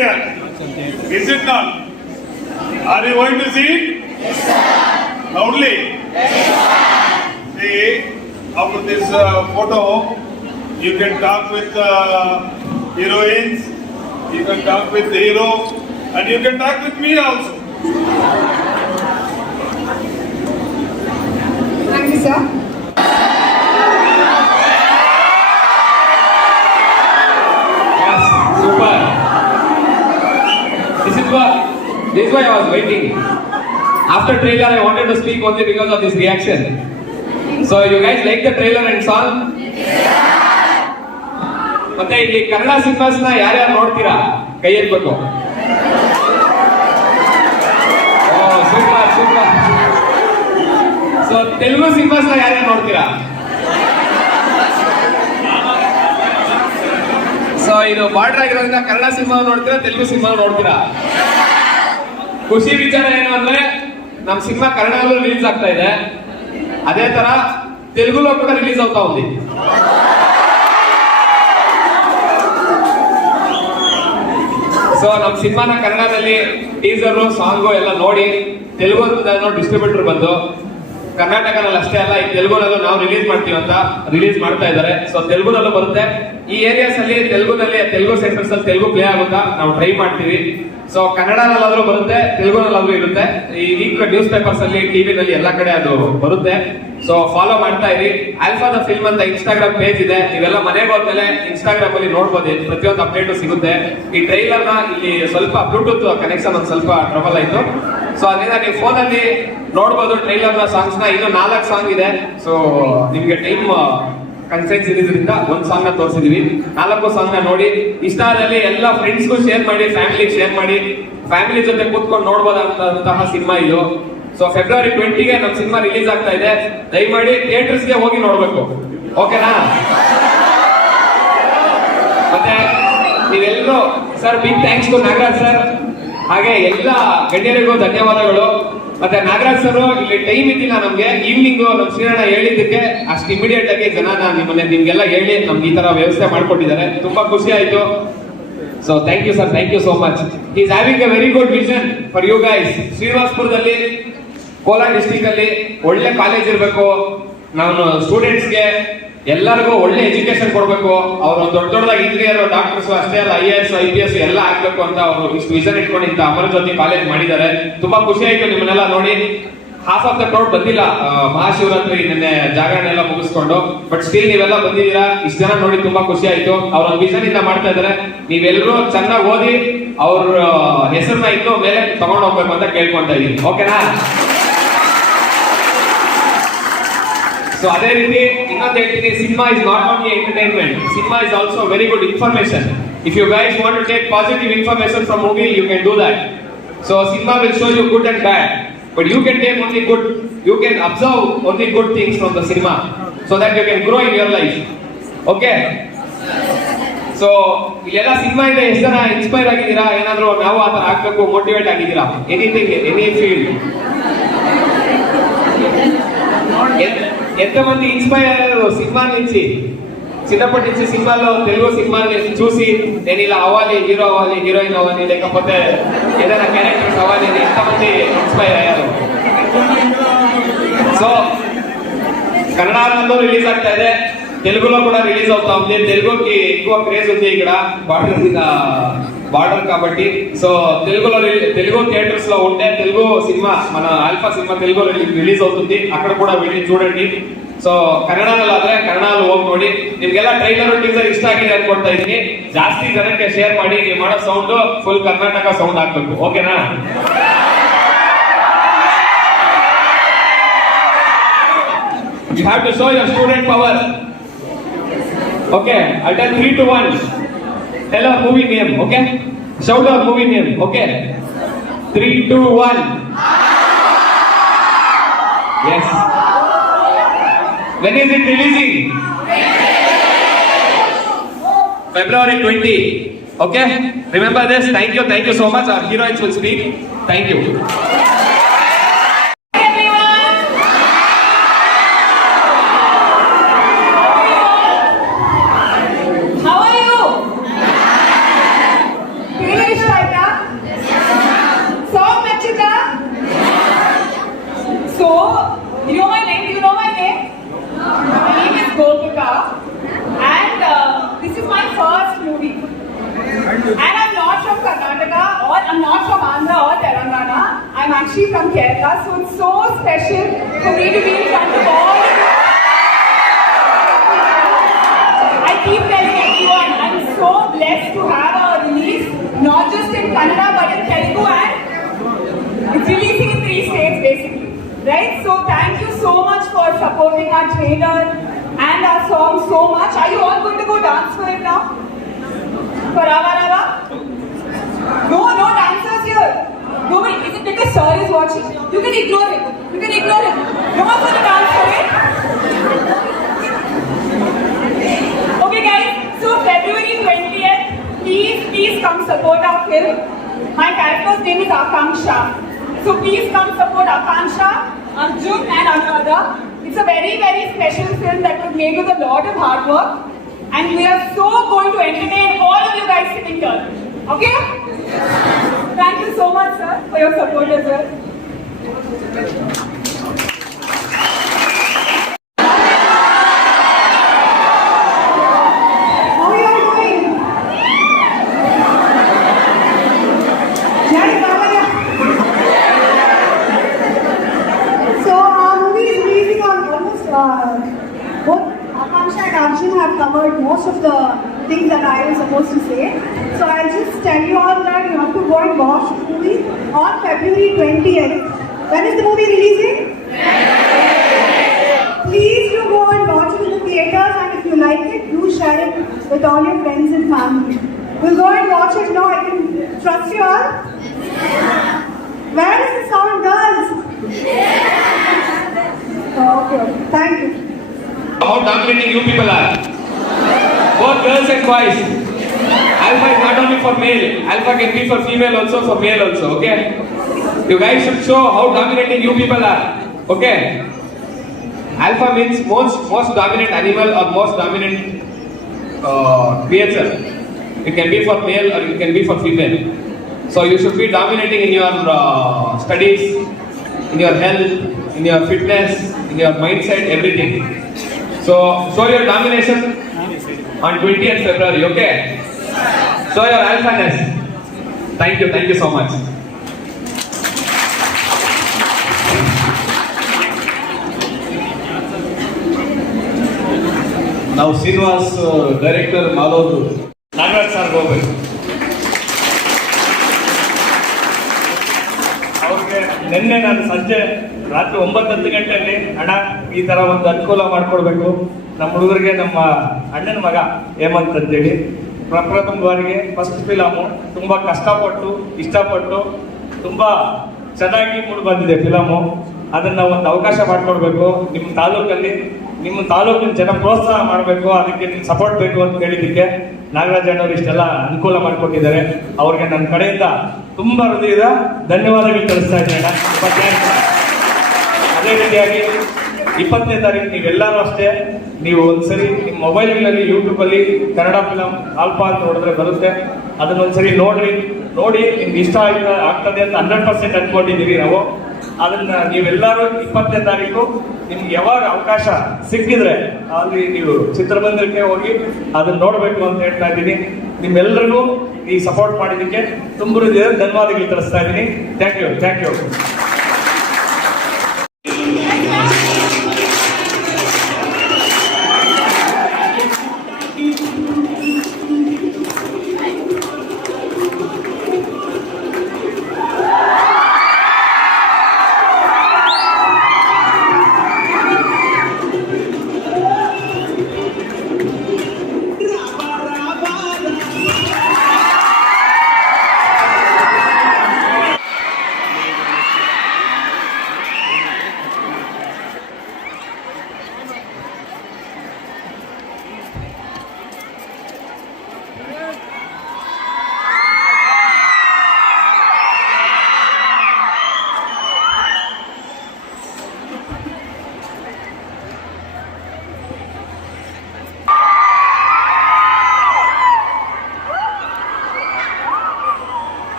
It theatre. Is it not? Are you going to see it? Yes, sir. Loudly? See, after this uh, photo, you can talk with uh, heroines, you can talk with the hero, and you can talk with me also. Thank you, sir. This is why I was waiting. After trailer, I wanted to speak only because of this reaction. So you guys like the trailer and song? ಮತ್ತೆ ಇಲ್ಲಿ ಕನ್ನಡ ಸಿನಿಮಾಸ್ನ ಯಾರ್ಯಾರು ನೋಡ್ತೀರಾ ಕೈ ಎತ್ಬೇಕು super super so Telugu ಸಿನಿಮಾಸ್ನ ಯಾರ್ಯಾರು ನೋಡ್ತೀರಾ so ಇದು ಬಾರ್ಡರ್ ಆಗಿರೋದ್ರಿಂದ ಕನ್ನಡ ಸಿನಿಮಾ ನೋಡ್ತೀರಾ ತೆಲುಗು ಸಿನಿಮಾ ನೋಡ್ತೀರಾ ಖುಷಿ ವಿಚಾರ ಏನು ಅಂದ್ರೆ, ನಮ್ ಸಿನಿಮಾ ಕನ್ನಡದಲ್ಲೂ ರಿಲೀಸ್ ಆಗ್ತಾ ಇದೆ. ಅದೇ ತರ ತೆಲುಗುలో ಕೂಡ ರಿಲೀಸ್ ಆಗ್ತಾ ఉంది ಸೊ ನಮ್ಮ ಸಿನಿಮಾನ ಕನ್ನಡದಲ್ಲಿ ಟೀಸರ್ ಸಾಂಗು ಎಲ್ಲ ನೋಡಿ, ತೆಲುಗು ಡಿಸ್ಟ್ರಿಬ್ಯೂಟರ್ ಬಂದು ಕರ್ನಾಟಕನಲ್ಲಿ ಅಷ್ಟೇ ಅಲ್ಲ, ಈ ತೆಲುಗುನಲ್ಲೂ ನಾವು ರಿಲೀಸ್ ಮಾಡ್ತೀವಿ ಅಂತ ರಿಲೀಸ್ ಮಾಡ್ತಾ ಇದ್ದಾರೆ. ಸೊ ತೆಲುಗುನಲ್ಲೂ ಬರುತ್ತೆ. ಈ ಏರಿಯಾಸ್ ಅಲ್ಲಿ ತೆಲುಗುನಲ್ಲಿ, ತೆಲುಗು ಸೆಂಟರ್ಸ್ ಅಲ್ಲಿ ತೆಲುಗು ಪ್ಲೇ ಆಗುತ್ತಾ ನಾವು ಟ್ರೈ ಮಾಡ್ತೀವಿ. ಸೊ ಕನ್ನಡದಲ್ಲಾದ್ರೂ ಬರುತ್ತೆ, ತೆಲುಗುನಲ್ಲಾದ್ರೂ ಇರುತ್ತೆ. ಈ ವೀಕ್ ನ್ಯೂಸ್ ಪೇಪರ್ಸ್ ಅಲ್ಲಿ ಟಿವಿನಲ್ಲಿ ಎಲ್ಲ ಕಡೆ ಅದು ಬರುತ್ತೆ. ಸೊ ಫಾಲೋ ಮಾಡ್ತಾ ಇರಿ. ದ ಫಿಲ್ಮ್ ಅಂತ ಇನ್ಸ್ಟಾಗ್ರಾಮ್ ಪೇಜ್ ಇದೆ. ಇವೆಲ್ಲ ಮನೆಗೆ ಹೋದ್ಮೇಲೆ ಇನ್ಸ್ಟಾಗ್ರಾಮ್ ಅಲ್ಲಿ ನೋಡ್ಬೋದು. ಪ್ರತಿಯೊಂದು ಅಪ್ಡೇಟ್ ಸಿಗುತ್ತೆ. ಈ ಟ್ರೈಲರ್ನ ಇಲ್ಲಿ ಸ್ವಲ್ಪ ಬ್ಲೂಟೂತ್ ಕನೆಕ್ಷನ್ ಒಂದು ಸ್ವಲ್ಪ ಟ್ರಬಲ್ ಆಯ್ತು. ಸೊ ಅದರಿಂದ ನೀವು ಫೋನ್ ಅಲ್ಲಿ ನೋಡ್ಬೋದು ಸಾಂಗ್ಸ್ನ. ಇನ್ನು ನಾಲ್ಕು ಸಾಂಗ್ ಇದೆ. ಸೊ ನಿಮ್ಗೆ ಟೈಮ್ ಕನ್ಸೆನ್ಸ್ ಇರೋದ್ರಿಂದ ಒಂದ್ನ ತೋರಿಸಿದೀವಿ. ನಾಲ್ಕು ಸಾಂಗ್ನ ನೋಡಿ. ಇಷ್ಟ ಆದಲ್ಲಿ ಎಲ್ಲ ಫ್ರೆಂಡ್ಸ್ಗೂ ಶೇರ್ ಮಾಡಿ ಫ್ಯಾಮಿಲಿಗೆ ಶೇರ್ ಮಾಡಿ. ಫ್ಯಾಮಿಲಿ ಜೊತೆ ಕೂತ್ಕೊಂಡು ನೋಡ್ಬೋದಂತಹ ಸಿನಿಮಾ ಇದು. ಸೊ ಫೆಬ್ರವರಿ ಟ್ವೆಂಟಿಗೆ ನಮ್ ಸಿನಿಮಾ ರಿಲೀಸ್ ಆಗ್ತಾ ಇದೆ. ದಯಮಾಡಿ ಥಿಯೇಟರ್ಸ್ಗೆ ಹೋಗಿ ನೋಡ್ಬೇಕು. ಓಕೆನಾ ಮತ್ತೆ ನೀವೆಲ್ಲರೂ sir big thanks to Nagaraj sir ಹಾಗೆ ಎಲ್ಲ ಗಣ್ಯರಿಗೂ ಧನ್ಯವಾದಗಳು. ಮತ್ತೆ ನಾಗರಾಜ್ ಸರ್ ಇಲ್ಲಿ ಟೈಮ್ ಇದ್ದಿಲ್ಲ ನಮ್ಗೆ ಈವ್ನಿಂಗ್ ನಮ್ ಶ್ರೀರಣ ಹೇಳಿದ್ದಕ್ಕೆ ಅಷ್ಟು ಇಮಿಡಿಯೇಟ್ ಆಗಿ ಜನ ನಿಮ್ಮನ್ನ ನಿಮ್ಗೆಲ್ಲ ಹೇಳಿ ನಮ್ಗೆ ಈ ತರ ವ್ಯವಸ್ಥೆ ಮಾಡ್ಕೊಟ್ಟಿದ್ದಾರೆ. ತುಂಬಾ ಖುಷಿ ಆಯ್ತು. So thank you sir thank you so much is having a very good vision for you guys ಶ್ರೀನಿವಾಸ್ಪುರದಲ್ಲಿ, Kolar district ಅಲ್ಲಿ ಒಳ್ಳೆ ಕಾಲೇಜ್ ಇರಬೇಕು. ನಾನು ಸ್ಟೂಡೆಂಟ್ಸ್ಗೆ ಎಲ್ಲರಿಗೂ ಒಳ್ಳೆ ಎಜುಕೇಶನ್ ಕೊಡಬೇಕು. ಅವರು ದೊಡ್ಡ ದೊಡ್ಡದಾಗಿ ಇಂಜಿನಿಯರ್ ಡಾಕ್ಟರ್ಸ್ ಅಷ್ಟೇ ಅಲ್ಲ I S I P S ಎಲ್ಲ ಆಗ್ಬೇಕು ಅಂತ ಅವರು ಇಷ್ಟು ವಿಷನ್ ಇಟ್ಕೊಂಡು ಇಂಥ ಅಮರ ಜ್ಯೋತಿ ಕಾಲೇಜ್ ಮಾಡಿದ್ದಾರೆ. ತುಂಬಾ ಖುಷಿ ಆಯ್ತು ನಿಮ್ಮನ್ನೆಲ್ಲ ನೋಡಿ. ಹಾಫ್ ಆಫ್ ದ ಕ್ರೌಡ್ ಬಂದಿಲ್ಲ. ಮಹಾಶಿವರಾತ್ರಿ ನಿನ್ನೆ ಜಾಗರಣೆ ಎಲ್ಲ ಮುಗಿಸ್ಕೊಂಡು. ಬಟ್ ಸ್ಟಿಲ್ ನೀವೆಲ್ಲ ಬಂದಿದ್ದೀರಾ? ಇಷ್ಟು ಜನ ನೋಡಿ ತುಂಬಾ ಖುಷಿ ಆಯ್ತು. ಅವ್ರ ಒಂದು ವಿಷನ್ ಇಂದ ಮಾಡ್ತಾ ಇದ್ದಾರೆ. ನೀವೆಲ್ಲರೂ ಚೆನ್ನಾಗಿ ಓದಿ, ಅವ್ರ ಹೆಸರನ್ನ ಇನ್ನು ಮೇಲೆ ತಗೊಂಡು ಹೋಗ್ಬೇಕು ಅಂತ ಕೇಳ್ಕೊಂತ ಇದೀನಿ ಓಕೆನಾ ಸೊ ಅದೇ ರೀತಿ know that cinema is not only entertainment, cinema is also very good information. If you guys want to take positive information from movie, you can do that. So cinema will show you good and bad, but you can take only good, you can observe only good things from the cinema, so that you can grow in your life. Okay? So ಇಲ್ಲೆಲ್ಲ cinema ಇಂದ ಎಷ್ಟು ಜನ inspire ಆಗಿದ್ದೀರಾ ಏನಾದ್ರು ನಾವು ಆ ತರ ಆಗ್ಬೇಕು ಮೋಟಿವೇಟ್ ಆಗಿದ್ದೀರಾ ಎನಿಥಿಂಗ್ ಎನಿ ಫೀಲ್ಡ್ ఎంతమంది ఇన్స్పైర్ అయ్యారు సినిమా నుంచి? చిన్నప్పటి నుంచి సినిమాలో తెలుగు సినిమా చూసి నేను ఇలా అవ్వాలి హీరో అవ్వాలి హీరోయిన్ అవ్వాలి లేకపోతే ఏదైనా క్యారెక్టర్స్ అవ్వాలి అని ఎంతమంది ఇన్స్పైర్ అయ్యారు? సో కన్నడంలో రిలీజ్ అవుతాయి తెలుగులో కూడా రిలీజ్ అవుతా ఉంది. తెలుగుకి ఎక్కువ క్రేజ్ ఉంది ఇక్కడ. బాగా బార్డర్ కాబట్టి సో తెలుగులో రిలీ- తెలుగు థియేటర్స్ లో ఉంటే తెలుగు సినిమా మన ఆల్ఫా సినిమా తెలుగులో ರಿಲೀಸ್ అవుతుంది అక్కడ కూడా వెళ్ళి చూడండి ಸೊ ಕನ್ನಡದಲ್ಲಿ ಆದ್ರೆ ಕನ್ನಡದಲ್ಲಿ ಹೋಗಿ ನೋಡಿ ನಿಮ್ಗೆಲ್ಲ ಟ್ರೈಲರ್ ಟೀಸರ್ ಇಷ್ಟ ಆಗಿದೆ ಅನ್ಕೊಳ್ತಾ ಇದೀನಿ ಜಾಸ್ತಿ ಜನಕ್ಕೆ ಶೇರ್ ಮಾಡಿ ನೀವು ಮಾಡೋ ಸೌಂಡ್ ಫುಲ್ ಕರ್ನಾಟಕ ಸೌಂಡ್ ಹಾಕ್ಬೇಕು ಓಕೆನಾ You have to show your student power. Okay, I'll tell three to one. Tell our movie name, okay? Shout our movie name, okay? Three, two, one. Yes. When is it releasing? February 20. Okay? Remember this. Thank you. Thank you so much. Our heroines will speak. Thank you. I'm actually from Kerala, so it's so special for me to be in front of all. I keep telling everyone, I'm so blessed to have a release, not just in Kannada but in Telugu and it's releasing in three states basically. Right? So thank you so much for supporting our trailer and our song so much. Are you all going to go dance for it now? For Rava Rava? No, no dancers here. No, wait, is it because sir is watching? You can ignore him. You can ignore him. No one's to dance for it. Okay guys, so February 20th, please, please come support our film. My character's name is Akanksha. So please come support Akanksha, Arjun and Anuradha. It's a very, very special film that was made with a lot of hard work. And we are so going to entertain all of you guys sitting here. Okay? Thank you so much, sir, for your support as well. Most of the things that I was supposed to say. So I'll just tell you all that you have to go and watch the movie on February 20th. When is the movie releasing? Please do go and watch it in the theaters and if you like it, do share it with all your friends and family. We'll go and watch it now. I can trust you all. Where is the sound, girls? Okay, okay. Thank you. How dominating you people are. Both girls and boys. Alpha is not only for male, alpha can be for female also, for male also, okay? You guys should show how dominating you people are, okay? Alpha means most most dominant animal or most dominant uh, creature. It can be for male or it can be for female. So you should be dominating in your uh, studies, in your health, in your fitness, in your mindset, everything. So show your domination on 20th February, okay? Show your alphaness. Thank you, thank you so much. ನಾವು Srinivas director ಮಾಡೋದು Nagaraj sir ಹೋಗ್ಬೇಕು. ಅವ್ರಿಗೆ ನಿನ್ನೆ ನಾನು ಸಂಜೆ ರಾತ್ರಿ ಒಂಬತ್ತು ಹತ್ತು ಗಂಟೆಯಲ್ಲಿ ಹಣ ಈ ತರ ಒಂದು ಅನುಕೂಲ ಮಾಡ್ಕೊಡ್ಬೇಕು. ನಮ್ಮ ಹುಡುಗರಿಗೆ ನಮ್ಮ ಅಣ್ಣನ ಮಗ ಹೇಮಂತ್ ಅಂತೇಳಿ. ಪ್ರಪ್ರಥಮ ಬಾರಿಗೆ ಫಸ್ಟ್ ಫಿಲಮು ತುಂಬಾ ಕಷ್ಟಪಟ್ಟು, ಇಷ್ಟಪಟ್ಟು, ತುಂಬಾ ಚೆನ್ನಾಗಿ ಮೂಡಿ ಬಂದಿದೆ ಫಿಲಮು ಅದನ್ನ ಒಂದು ಅವಕಾಶ ಮಾಡಿಕೊಡ್ಬೇಕು. ನಿಮ್ಮ ತಾಲೂಕಲ್ಲಿ, ನಿಮ್ಮ ತಾಲೂಕಿನ ಜನ ಪ್ರೋತ್ಸಾಹ ಮಾಡಬೇಕು, ಅದಕ್ಕೆ ನಿಮ್ ಸಪೋರ್ಟ್ ಬೇಕು ಅಂತ ಹೇಳಿದ್ದಕ್ಕೆ ನಾಗರಾಜ್ ಅಣ್ಣವ್ರು ಇಷ್ಟೆಲ್ಲ ಅನುಕೂಲ ಮಾಡಿಕೊಟ್ಟಿದ್ದಾರೆ. ಅವ್ರಿಗೆ ನನ್ನ ಕಡೆಯಿಂದ ತುಂಬಾ ಹೃದಯದ ಧನ್ಯವಾದಗಳು ತಿಳಿಸ್ತಾ ಇದ್ದೇನೆ. ಅದೇ ರೀತಿಯಾಗಿ ಇಪ್ಪತ್ತನೇ ತಾರೀಕು ನೀವೆಲ್ಲರೂ ಅಷ್ಟೇ, ನೀವು ಒಂದ್ಸರಿ ನಿಮ್ಮ ಮೊಬೈಲ್ಗಳಲ್ಲಿ ಯೂಟ್ಯೂಬಲ್ಲಿ ಕನ್ನಡ ಫಿಲಂ ಆಲ್ಫಾ ಅಂತ ನೋಡಿದ್ರೆ ಬರುತ್ತೆ. ಅದನ್ನೊಂದ್ಸರಿ ನೋಡ್ರಿ. ನೋಡಿ, ನಿಮ್ಗೆ ಇಷ್ಟ ಆಗ್ತದೆ ಅಂತ ಹಂಡ್ರೆಡ್ ಪರ್ಸೆಂಟ್ ಅನ್ಕೊಂಡಿದ್ದೀವಿ ನಾವು. ಅದನ್ನ ನೀವೆಲ್ಲರೂ ಇಪ್ಪತ್ತನೇ ತಾರೀಕು ನಿಮ್ಗೆ ಯಾವಾಗ ಅವಕಾಶ ಸಿಕ್ಕಿದ್ರೆ ಅಲ್ಲಿ ನೀವು ಚಿತ್ರಮಂದಿರಕ್ಕೆ ಹೋಗಿ ಅದನ್ನ ನೋಡಬೇಕು ಅಂತ ಹೇಳ್ತಾ ಇದ್ದೀನಿ. ನಿಮ್ಮೆಲ್ಲರಿಗೂ ಈ ಸಪೋರ್ಟ್ ಮಾಡಿದ್ದಕ್ಕೆ ತುಂಬ ಧನ್ಯವಾದಗಳು ತರಿಸ್ತಾ ಇದ್ದೀನಿ. ಥ್ಯಾಂಕ್ ಯು ಥ್ಯಾಂಕ್ ಯು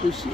खुशी